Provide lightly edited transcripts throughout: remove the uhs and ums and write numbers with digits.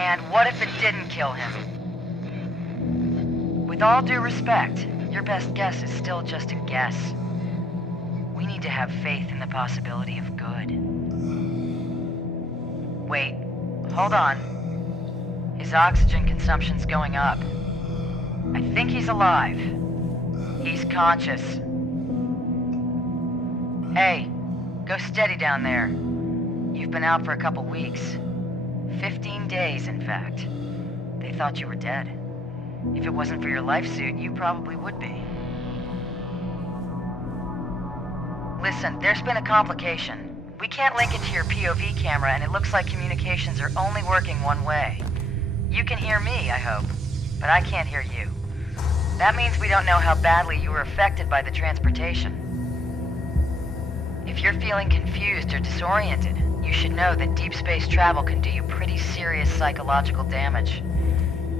And what if it didn't kill him? With all due respect, your best guess is still just a guess. We need to have faith in the possibility of good. Wait, hold on. His oxygen consumption's going up. I think he's alive. He's conscious. Hey, go steady down there. You've been out for a couple weeks. 15 days, in fact. They thought you were dead. If it wasn't for your life suit, you probably would be. Listen, there's been a complication. We can't link it to your POV camera, and it looks like communications are only working one way. You can hear me, I hope, but I can't hear you. That means we don't know how badly you were affected by the transportation. If you're feeling confused or disoriented, you should know that deep space travel can do you pretty serious psychological damage,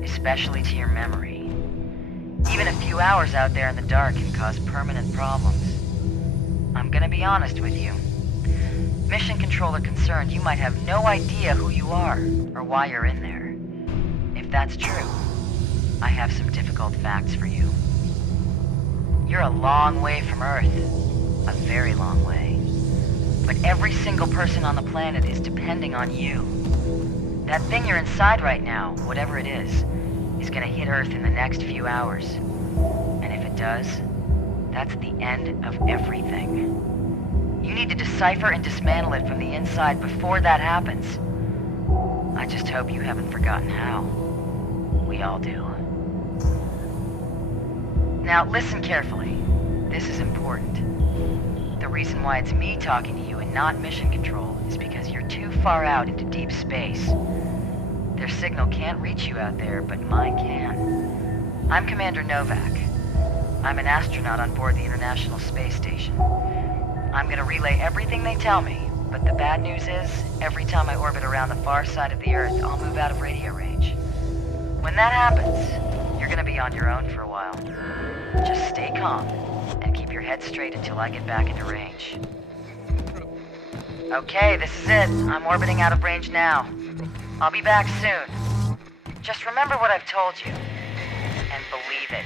especially to your memory. Even a few hours out there in the dark can cause permanent problems. I'm gonna be honest with you. Mission control are concerned you might have no idea who you are or why you're in there. If that's true, I have some difficult facts for you. You're a long way from Earth. A very long way. But every single person on the planet is depending on you. That thing you're inside right now, whatever it is gonna hit Earth in the next few hours. And if it does, that's the end of everything. You need to decipher and dismantle it from the inside before that happens. I just hope you haven't forgotten how. We all do. Now, listen carefully. This is important. The reason why it's me talking to you and not mission control is because you're too far out into deep space. Their signal can't reach you out there, but mine can. I'm Commander Novak. I'm an astronaut on board the International Space Station. I'm gonna relay everything they tell me, but the bad news is, every time I orbit around the far side of the Earth, I'll move out of radio range. When that happens, you're gonna be on your own for a while. Just stay calm, and keep your head straight until I get back into range. Okay, this is it. I'm orbiting out of range now. I'll be back soon. Just remember what I've told you, and believe it.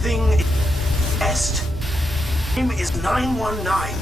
Thing est. Name is 919.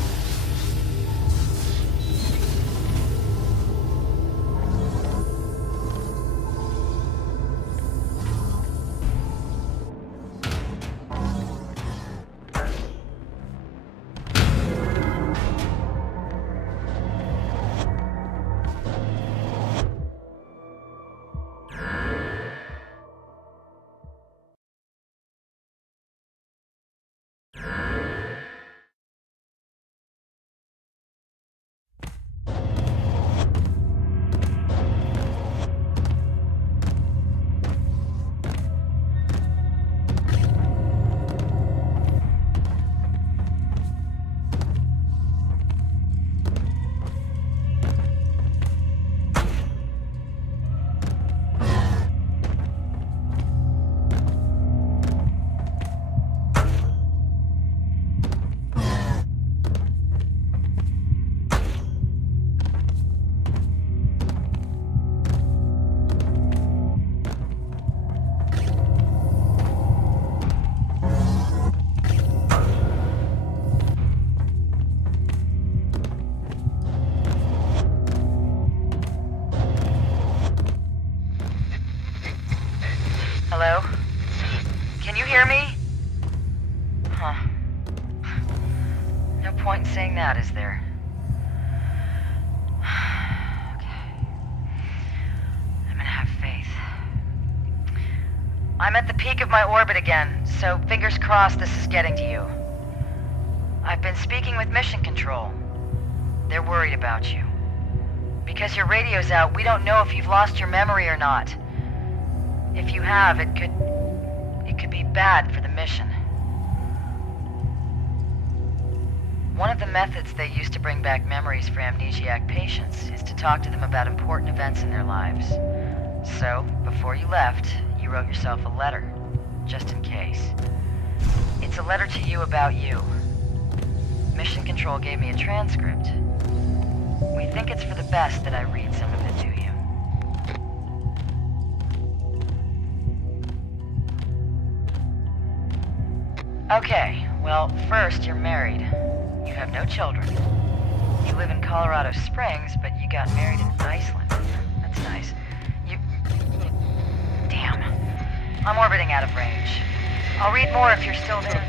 I'm at the peak of my orbit again, so fingers crossed this is getting to you. I've been speaking with Mission Control. They're worried about you. Because your radio's out, we don't know if you've lost your memory or not. If you have, it could be bad for the mission. One of the methods they use to bring back memories for amnesiac patients is to talk to them about important events in their lives. So, before you left, you wrote yourself a letter, just in case. It's a letter to you about you. Mission Control gave me a transcript. We think it's for the best that I read some of it to you. Okay, well, first, you're married. You have no children. You live in Colorado Springs, but you got married in Iceland. That's nice. Damn. I'm orbiting out of range. I'll read more if you're still there.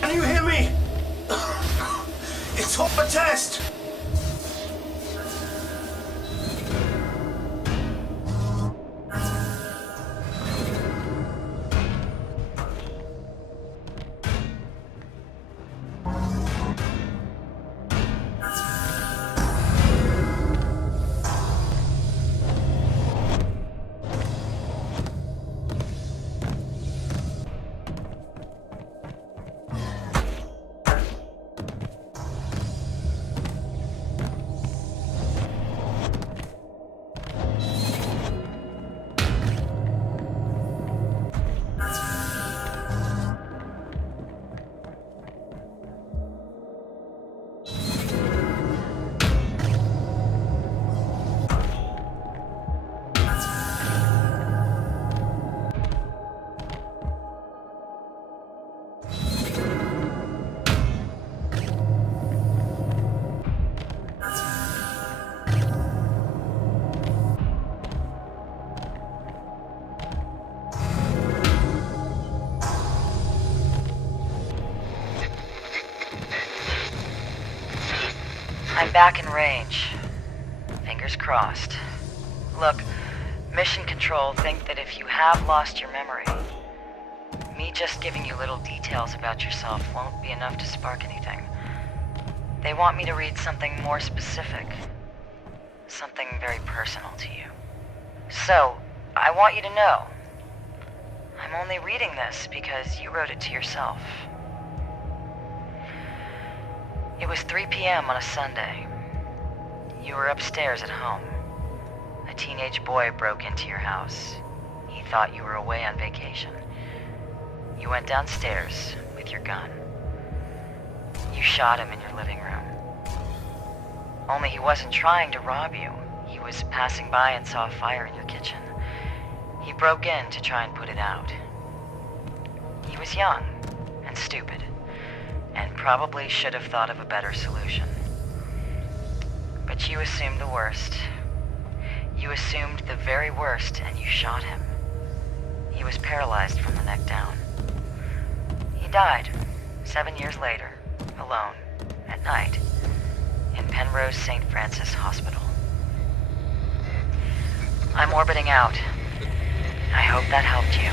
Can you hear me? It's all a test. I'm back in range. Fingers crossed. Look, Mission Control think that if you have lost your memory, me just giving you little details about yourself won't be enough to spark anything. They want me to read something more specific. Something very personal to you. So, I want you to know, I'm only reading this because you wrote it to yourself. It was 3 p.m. on a Sunday. You were upstairs at home. A teenage boy broke into your house. He thought you were away on vacation. You went downstairs with your gun. You shot him in your living room. Only he wasn't trying to rob you. He was passing by and saw a fire in your kitchen. He broke in to try and put it out. He was young and stupid, and probably should have thought of a better solution. But you assumed the worst. You assumed the very worst, and you shot him. He was paralyzed from the neck down. He died 7 years later, alone, at night. in Penrose St. Francis Hospital. I'm orbiting out. I hope that helped you.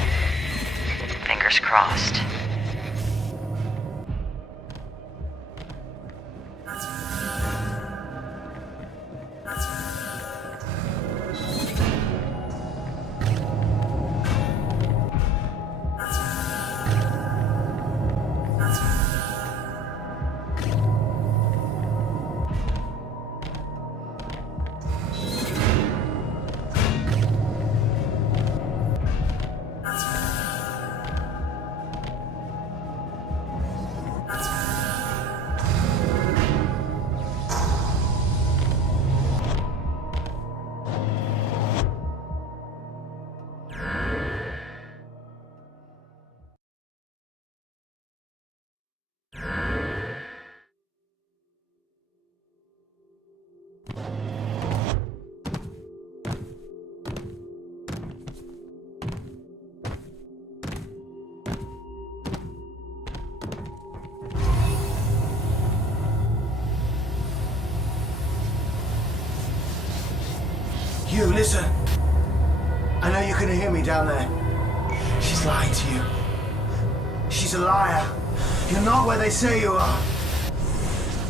Fingers crossed. You, listen. I know you can hear me down there. She's lying to you. She's a liar. You're not where they say you are.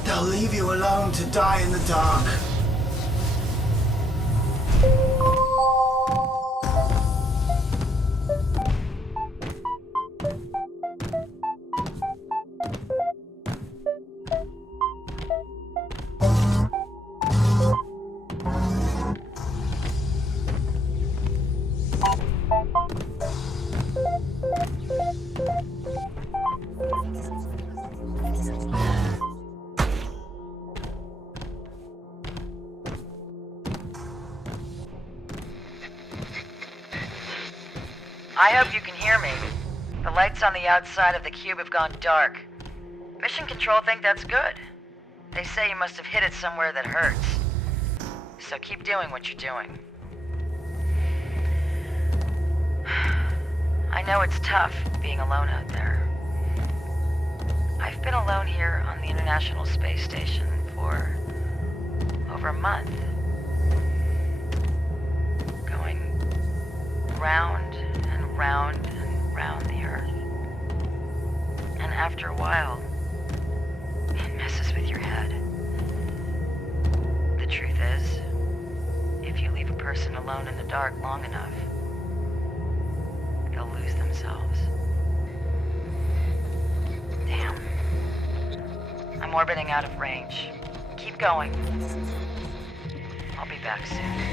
They'll leave you alone to die in the dark. I hope you can hear me. The lights on the outside of the cube have gone dark. Mission Control think that's good. They say you must have hit it somewhere that hurts. So keep doing what you're doing. I know it's tough being alone out there. I've been alone here on the International Space Station for over a month. Going round and round and round the Earth. And after a while, it messes with your head. The truth is, if you leave a person alone in the dark long enough, they'll lose themselves. Damn. I'm orbiting out of range. Keep going. I'll be back soon.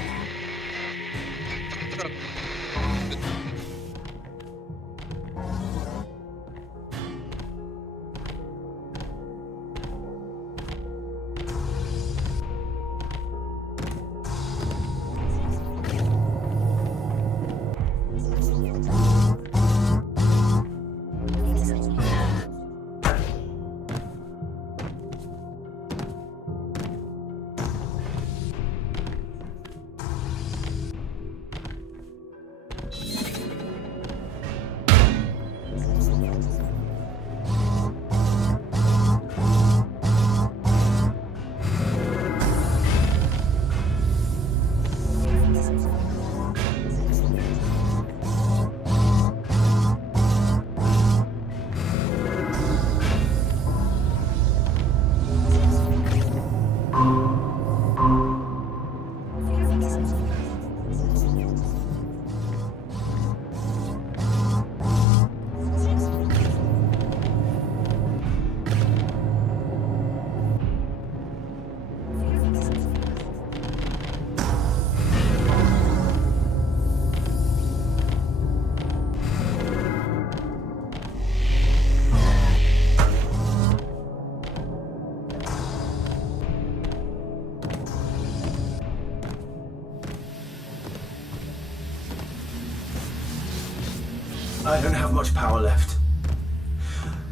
I don't have much power left.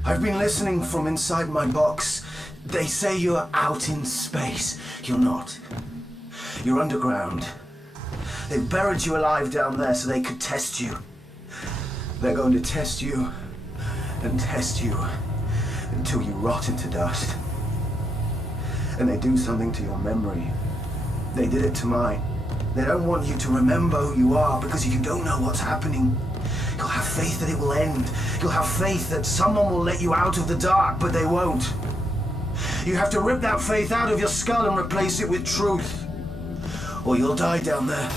I've been listening from inside my box. They say you're out in space. You're not. You're underground. They've buried you alive down there so they could test you. They're going to test you and test you until you rot into dust. and they do something to your memory. They did it to mine. They don't want you to remember who you are, because if you don't know what's happening, you'll have faith that it will end. You'll have faith that someone will let you out of the dark, but they won't. You have to rip that faith out of your skull and replace it with truth, or you'll die down there.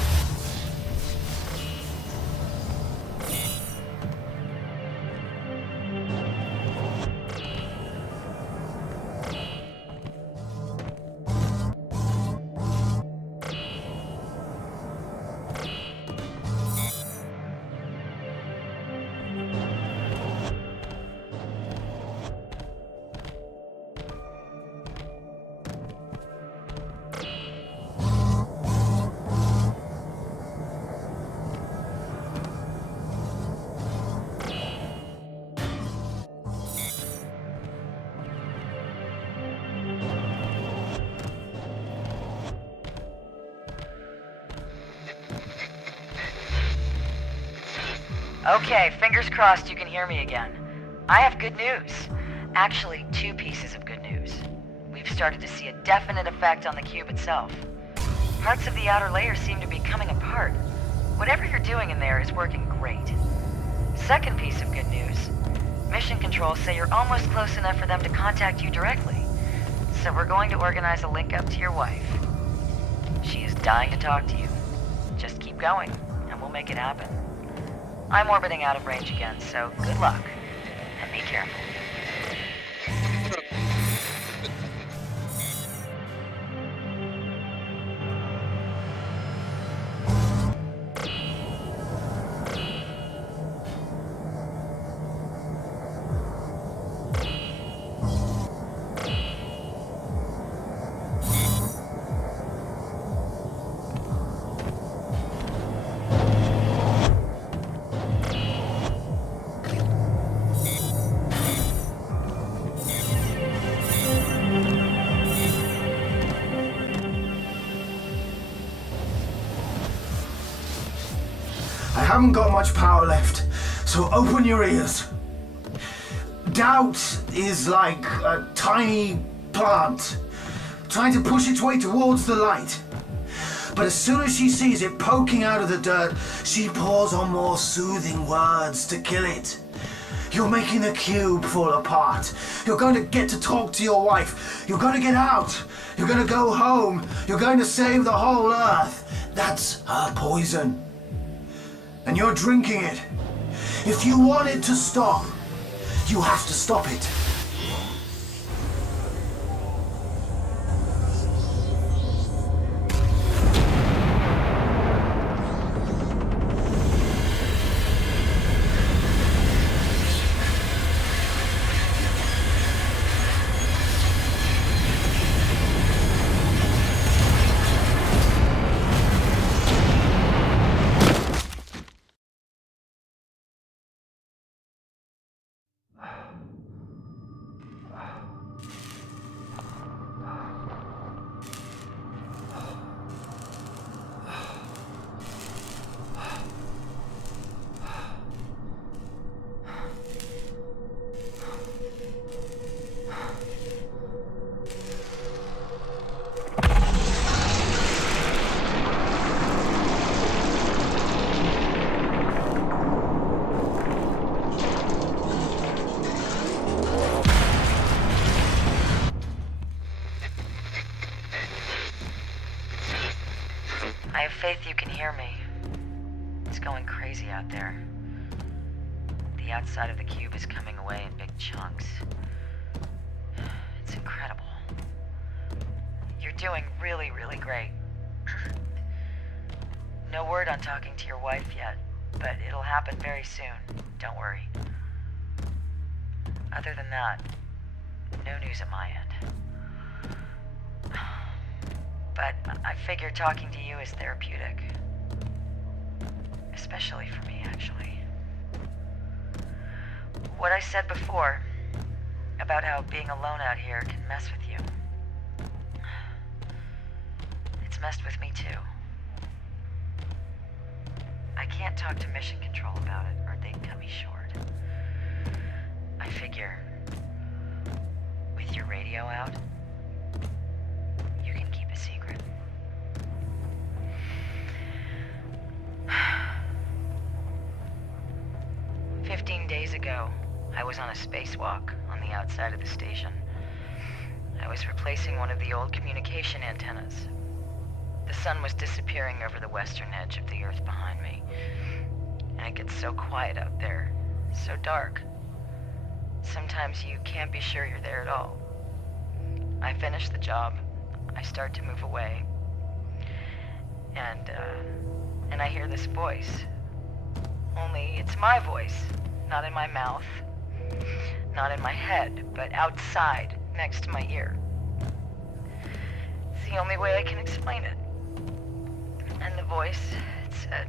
Okay, fingers crossed you can hear me again. I have good news. Actually, two pieces of good news. We've started to see a definite effect on the cube itself. Parts of the outer layer seem to be coming apart. Whatever you're doing in there is working great. Second piece of good news. Mission Control say you're almost close enough for them to contact you directly. So we're going to organize a link up to your wife. She is dying to talk to you. Just keep going, and we'll make it happen. I'm orbiting out of range again, so good luck. And be careful. I haven't got much power left, so open your ears. Doubt is like a tiny plant trying to push its way towards the light. But as soon as she sees it poking out of the dirt, she pours on more soothing words to kill it. You're making the cube fall apart. You're going to get to talk to your wife. You're going to get out. You're going to go home. You're going to save the whole earth. That's her poison. And you're drinking it. If you want it to stop, you have to stop it. I have faith you can hear me. It's going crazy out there. The outside of the cube is coming away in big chunks. It's incredible. You're doing really, really great. No word on talking to your wife yet, but it'll happen very soon. Don't worry. Other than that, no news at my end. But I figure talking to you is therapeutic. Especially for me, actually. What I said before, about how being alone out here can mess with you. It's messed with me too. I can't talk to Mission Control about it, or they'd cut me short. I figure, with your radio out, I was on a spacewalk on the outside of the station. I was replacing one of the old communication antennas. The sun was disappearing over the western edge of the Earth behind me. And it gets so quiet out there, so dark. Sometimes you can't be sure you're there at all. I finish the job. I start to move away. And I hear this voice. Only it's my voice, not in my mouth, not in my head, but outside, next to my ear. It's the only way I can explain it. And the voice, it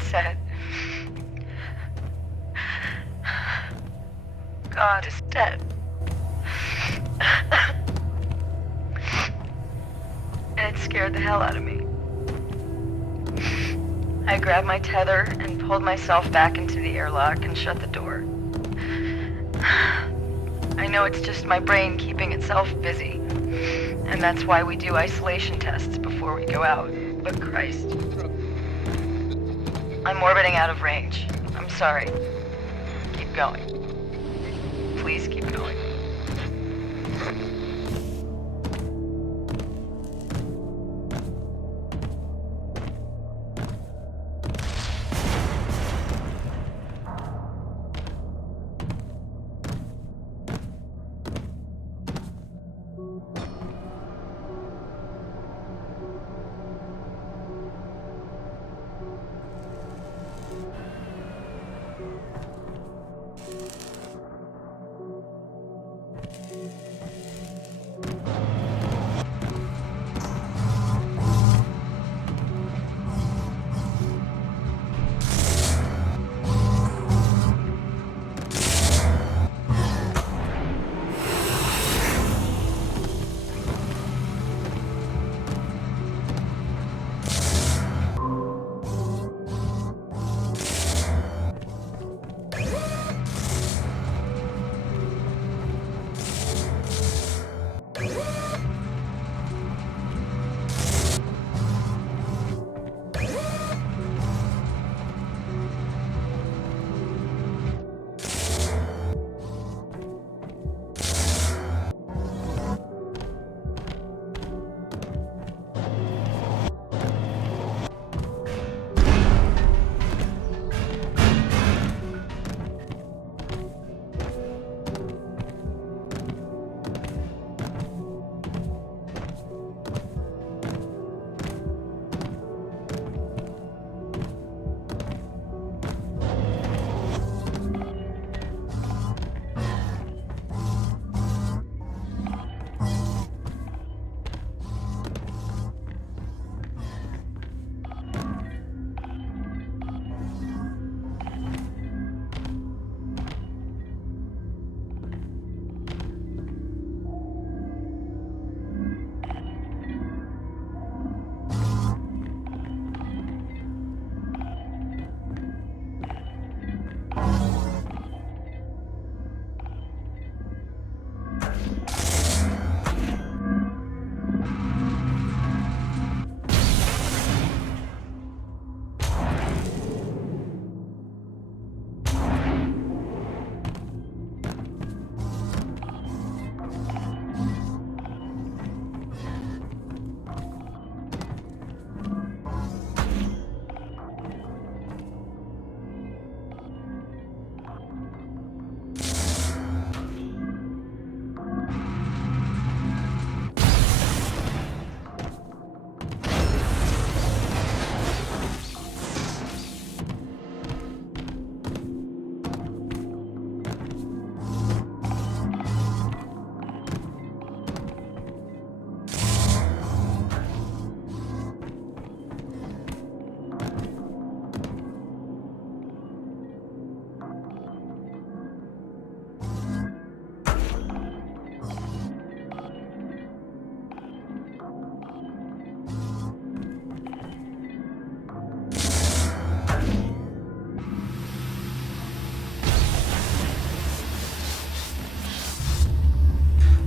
said, God is dead. And it scared the hell out of me. I grabbed my tether and pulled myself back into the airlock and shut the door. I know it's just my brain keeping itself busy, and that's why we do isolation tests before we go out. But Christ, I'm orbiting out of range. I'm sorry. Keep going. Please keep going.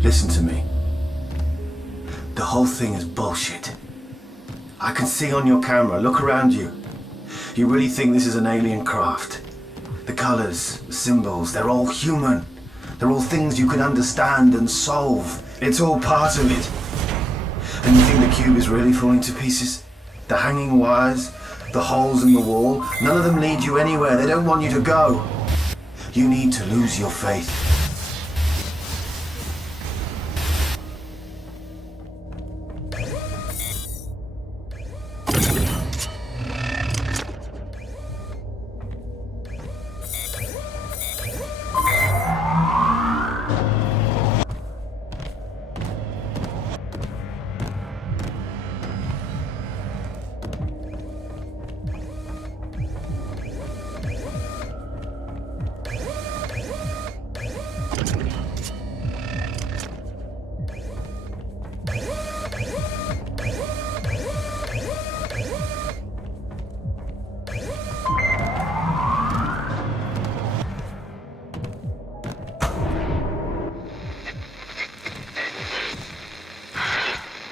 Listen to me. The whole thing is bullshit. I can see on your camera. Look around you. You really think this is an alien craft? The colors, the symbols, they're all human. They're all things you can understand and solve. It's all part of it. And you think the cube is really falling to pieces? The hanging wires, the holes in the wall, none of them lead you anywhere. They don't want you to go. You need to lose your faith.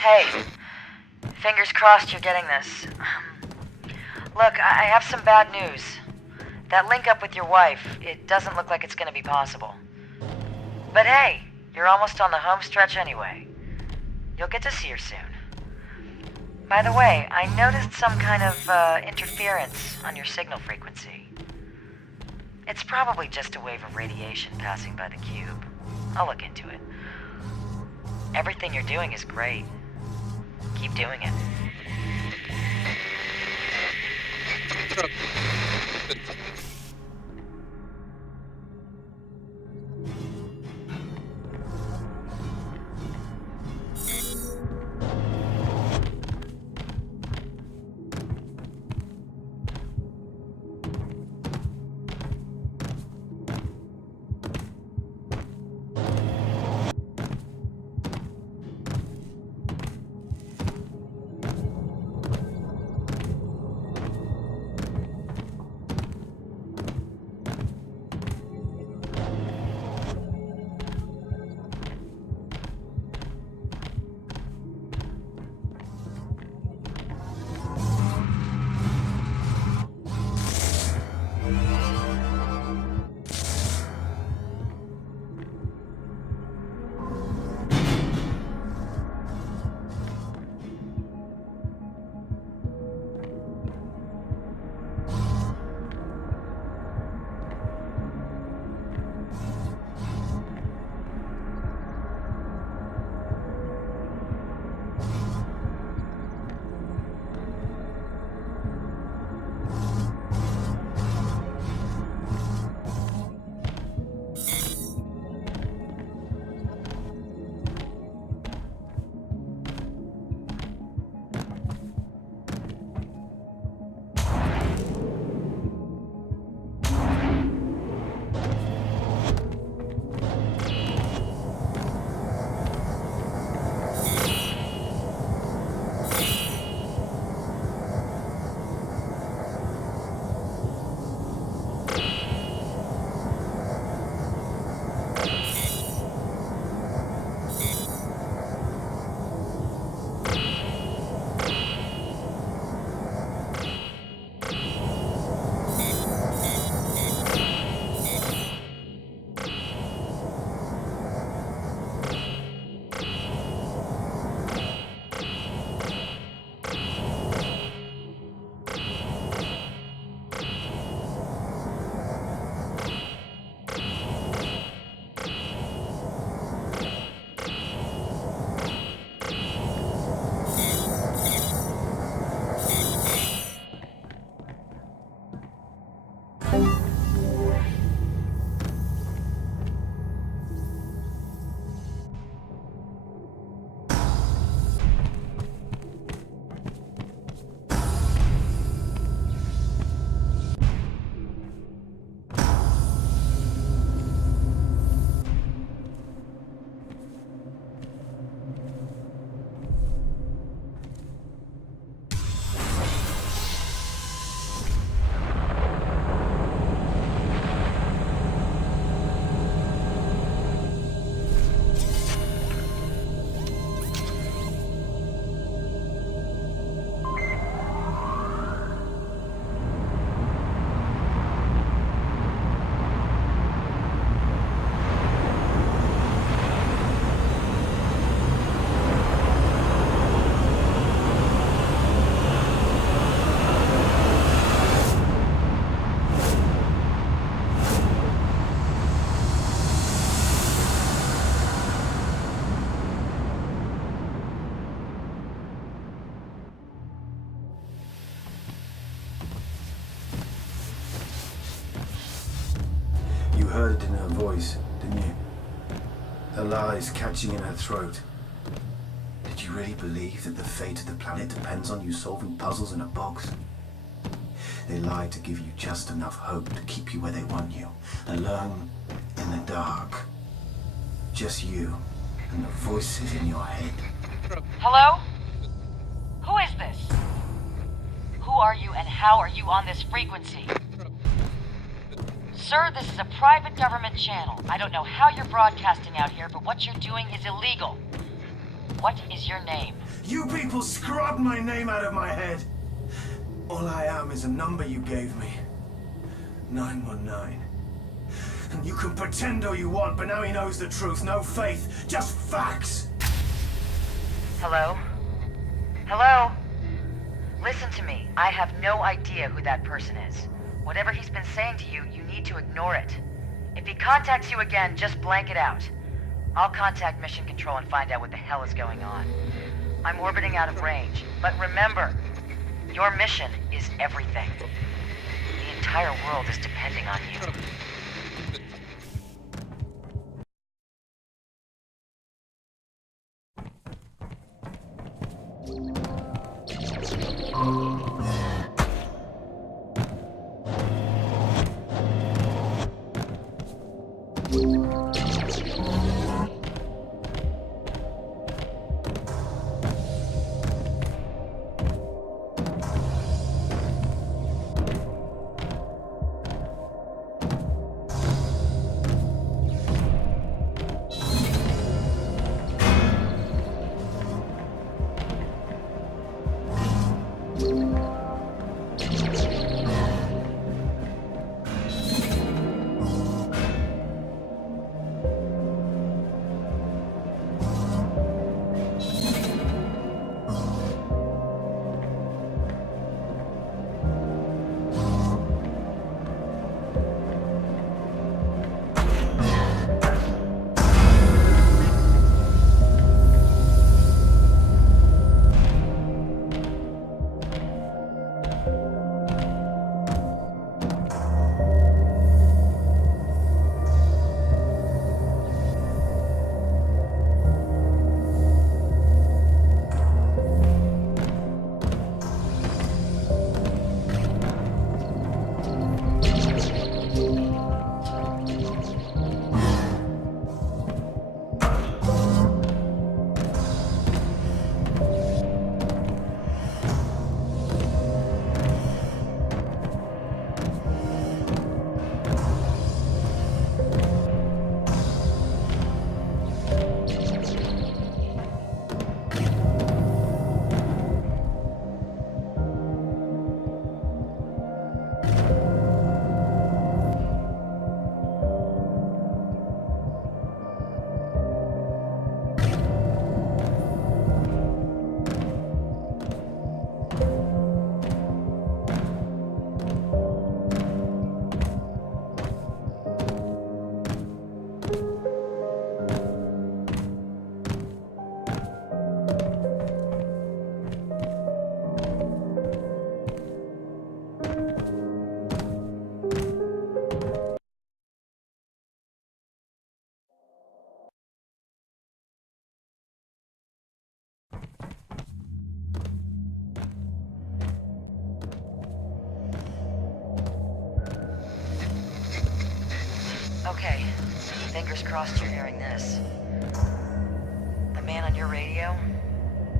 Hey, fingers crossed you're getting this. Look, I have some bad news. That link up with your wife, it doesn't look like it's gonna be possible. But hey, you're almost on the home stretch anyway. You'll get to see her soon. By the way, I noticed some kind of interference on your signal frequency. It's probably just a wave of radiation passing by the cube. I'll look into it. Everything you're doing is great. Keep doing it. heard in her voice, didn't you? Her lies catching in her throat. Did you really believe that the fate of the planet depends on you solving puzzles in a box? They lied to give you just enough hope to keep you where they want you, alone in the dark. Just you and the voices in your head. Hello? Who is this? Who are you and how are you on this frequency? Sir, this is a private government channel. I don't know how you're broadcasting out here, but what you're doing is illegal. What is your name? You people scrubbed my name out of my head. All I am is a number you gave me. 919. And you can pretend all you want, but now he knows the truth. No faith, just facts. Hello? Hello? Listen to me. I have no idea who that person is. Whatever he's been saying to you, you need to ignore it. If he contacts you again, just blank it out. I'll contact Mission Control and find out what the hell is going on. I'm orbiting out of range, but remember, your mission is everything. The entire world is depending on you. Okay, fingers crossed you're hearing this. The man on your radio?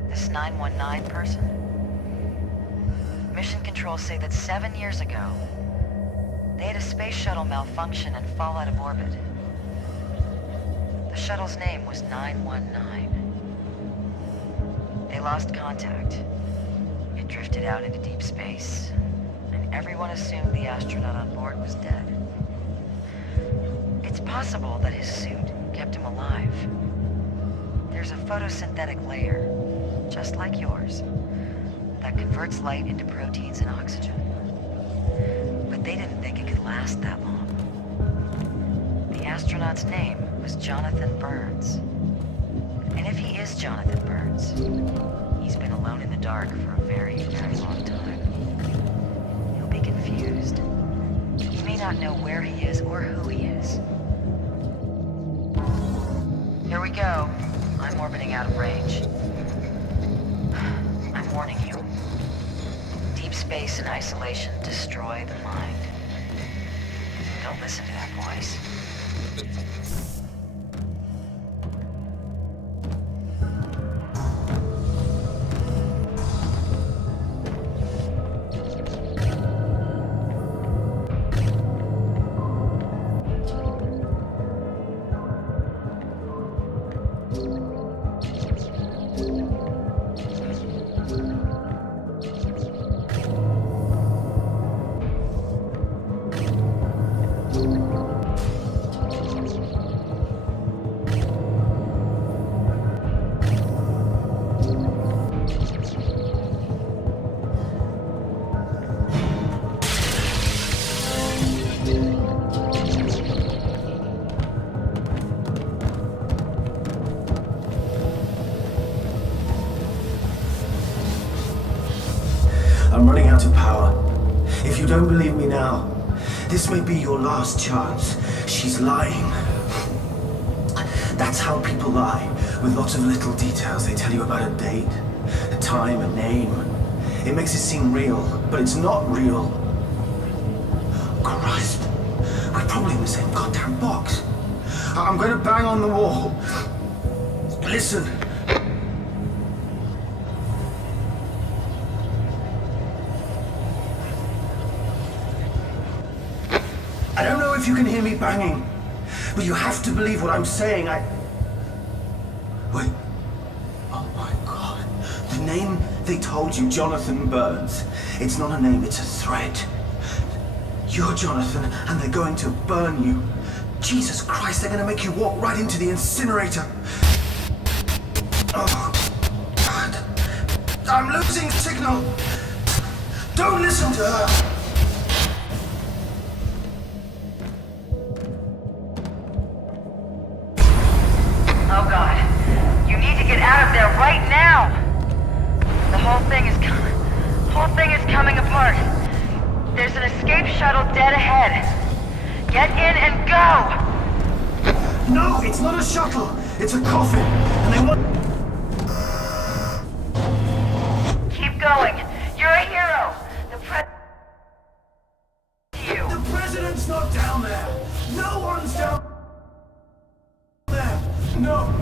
This 919 person? Mission Control say that 7 years ago, they had a space shuttle malfunction and fall out of orbit. The shuttle's name was 919. They lost contact. It drifted out into deep space, and everyone assumed the astronaut on board was dead. It's possible that his suit kept him alive. There's a photosynthetic layer, just like yours, that converts light into proteins and oxygen. But they didn't think it could last that long. The astronaut's name was Jonathan Burns. And if he is Jonathan Burns, he's been alone in the dark for a very, very long time. He'll be confused. He may not know where he is or who he is. go. I'm orbiting out of range. I'm warning you. Deep space and isolation destroy the mind. Don't listen to that voice. I'm running out of power. If you don't believe me now, this may be your last chance. She's lying. That's how people lie, with lots of little details. They tell you about a date, a time, a name. It makes it seem real, but it's not real. Christ, we're probably in the same goddamn box. I'm going to bang on the wall. Listen. I don't know if you can hear me banging, but you have to believe what I'm saying. Wait. Oh my God. The name they told you, Jonathan Burns. It's not a name, it's a threat. You're Jonathan, and they're going to burn you. Jesus Christ, they're going to make you walk right into the incinerator. Oh, God. I'm losing signal. Don't listen to her. Oh God, you need to get out of there right now! The whole thing is coming apart. There's an escape shuttle dead ahead. Get in and go! No, it's not a shuttle. It's a coffin. And they want... Keep going. You're a hero. The president's not down there. No one's down there. No.